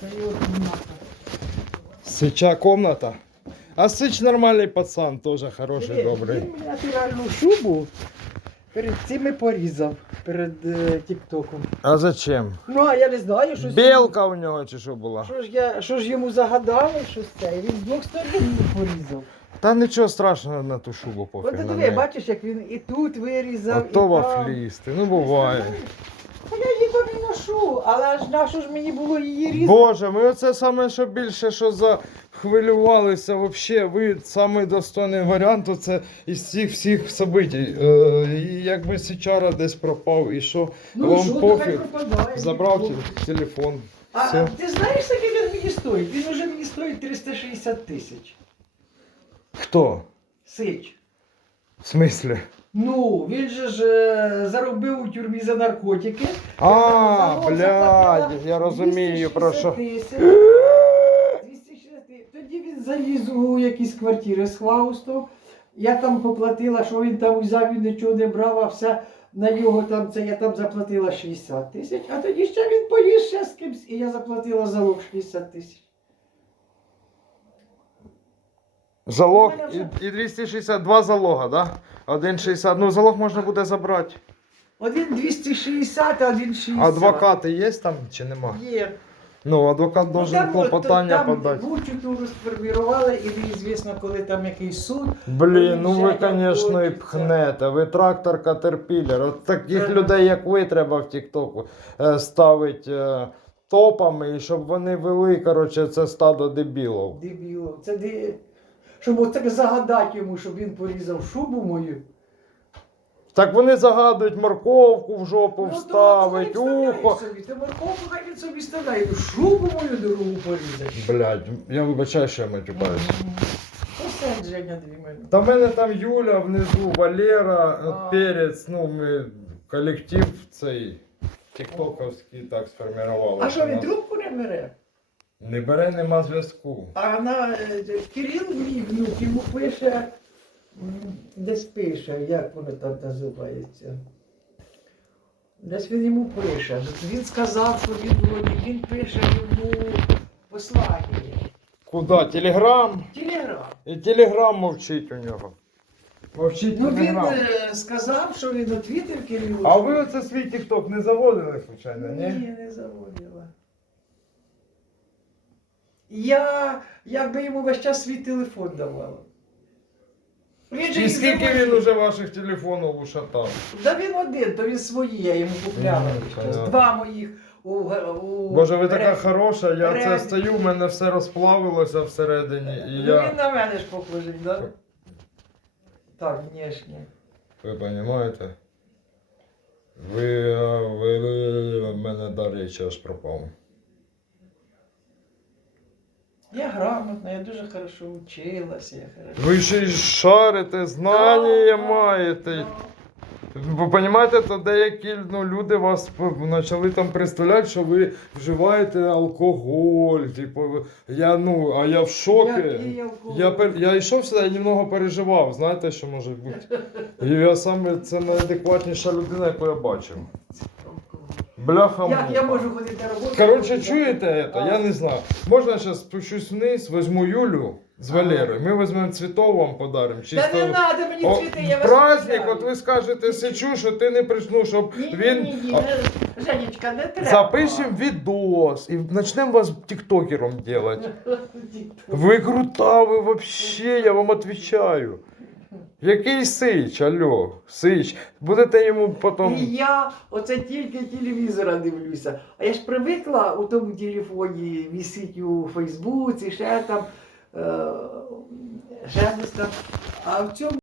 Кімната. Комната. А Сич нормальний пацан, теж хороший, добрий. Він мені натуральну шубу перед цим і порізав, перед е, тіктоком. А зачем? Ну, а я не знаю, що Білка у нього чи що була? Що ж, я, що ж йому загадали, що це? І Він з двох сторін її порізав. Та нічого страшного на ту шубу От пофіг. ти на диви, неї. бачиш, як він і тут вирізав, А і то там. ну буває. Я не ношу, але ж на що ж мені було її різати? Боже, ми оце саме що більше, що захвилювалися вообще. Ви самий достойний варіант це із цих всіх событий. Е, і якби Сичара десь пропав, і що Ну, вам хай пофіг. пропадає. Забрав те- телефон. А Все. ти знаєш, скільки він мені стоїть? Він уже мені стоїть 360 тисяч. Хто? Сич. В смислі? Ну, він же ж е, заробив у тюрмі за наркотики. А, блядь, заплатила я розумію про 260 що. тисяч. 260 тисяч. Тоді він заліз у якісь квартири з Хлаустом. Я там поплатила, що він там взяв, він нічого не брав, а все на його там це я там заплатила 60 тисяч, а тоді ще він поліз ще з кимсь, і я заплатила залог 60 тисяч. Залог вже- і, і 262 залога, да? Один 60. Ну, залог можна буде забрати. Один 260, а один 60. Адвокати є там чи нема? Є. Ну, адвокат Ну, должен там, клопотання там подати. Бучу розформірували, і неізвісно, коли там якийсь суд. Блін, ну ви, звісно, і пхнете. Ви трактор Катерпілер. От таких Ага. людей, як ви, треба в Тіктоку е, ставити е, топами, і щоб вони вели, коротше, це стадо дебілів. Дебіло. Це де... Щоб от так загадати йому, щоб він порізав шубу мою. Так вони загадують морковку в жопу Ну, вставить, то ухо. Собі. Ти морковку хай він собі вставляє. Ну, шубу мою дорогу порізати. Блядь, я вибачаю, що я матюкаюсь. Оце дві мене. Та в мене там Юля внизу, Валера, А. Перець, ну ми колектив цей тіктоковський так сформували. А що він трубку не бере? Не бере, нема зв'язку. А на е, Кирил мій внук йому пише, десь пише, як воно там називається. Десь він йому пише. Він сказав, що він вроді, він пише йому послання. Куда? Телеграм? Телеграм. І телеграм мовчить у нього. Мовчить Ну він телеграм. е, сказав, що він отвітив Кирилу. А ви оце свій тікток не заводили, случайно, ні? Ні, не заводила. Я якби йому весь час свій телефон давала. Він же І їх скільки заводив. він уже ваших телефонів ушатав? Да він один, то він свої, я йому купляла. Весь час. понятно. Два моїх у, у Боже, ви така Ре- хороша, я Ре- це стою, в мене все розплавилося всередині, і Ну, я. Він на мене ж похожий, да? Так, внешне. Ви розумієте? Ви, е, ви, ви в мене речі аж пропав. Я грамотна, я дуже хорошо училася. Я хорошо... Ви ще й шарите, знання Да, маєте. да. Ви розумієте, то деякі ну, люди вас почали там представляти, що ви вживаєте алкоголь. Типу, я, ну, а я в шокі. Який алкоголь? Я, пер- я йшов сюди, я немного переживав, знаєте, що може бути. І я саме це найадекватніша людина, яку я бачив. Бляха. Як я можу ходити на роботу? Коротше, чуєте це? Я не знаю. Можна зараз спущусь вниз, візьму Юлю з Валерою. Ми візьмемо цвітов вам подаримо. Та не треба мені О, цвіти, я вас праздник, от ви скажете Сичу, що ти не прийшов, щоб Ні, він. ні, ні, не, Женечка, не треба. Запишемо відос і почнемо вас тіктокером робити. Ви крута, ви вообще, я вам відповідаю. Який сич, алло, сич. Будете йому І я оце тільки телевізора дивлюся. А я ж привикла у тому телефоні вісить у Фейсбуці, ще там, е, ще десь там. А в цьому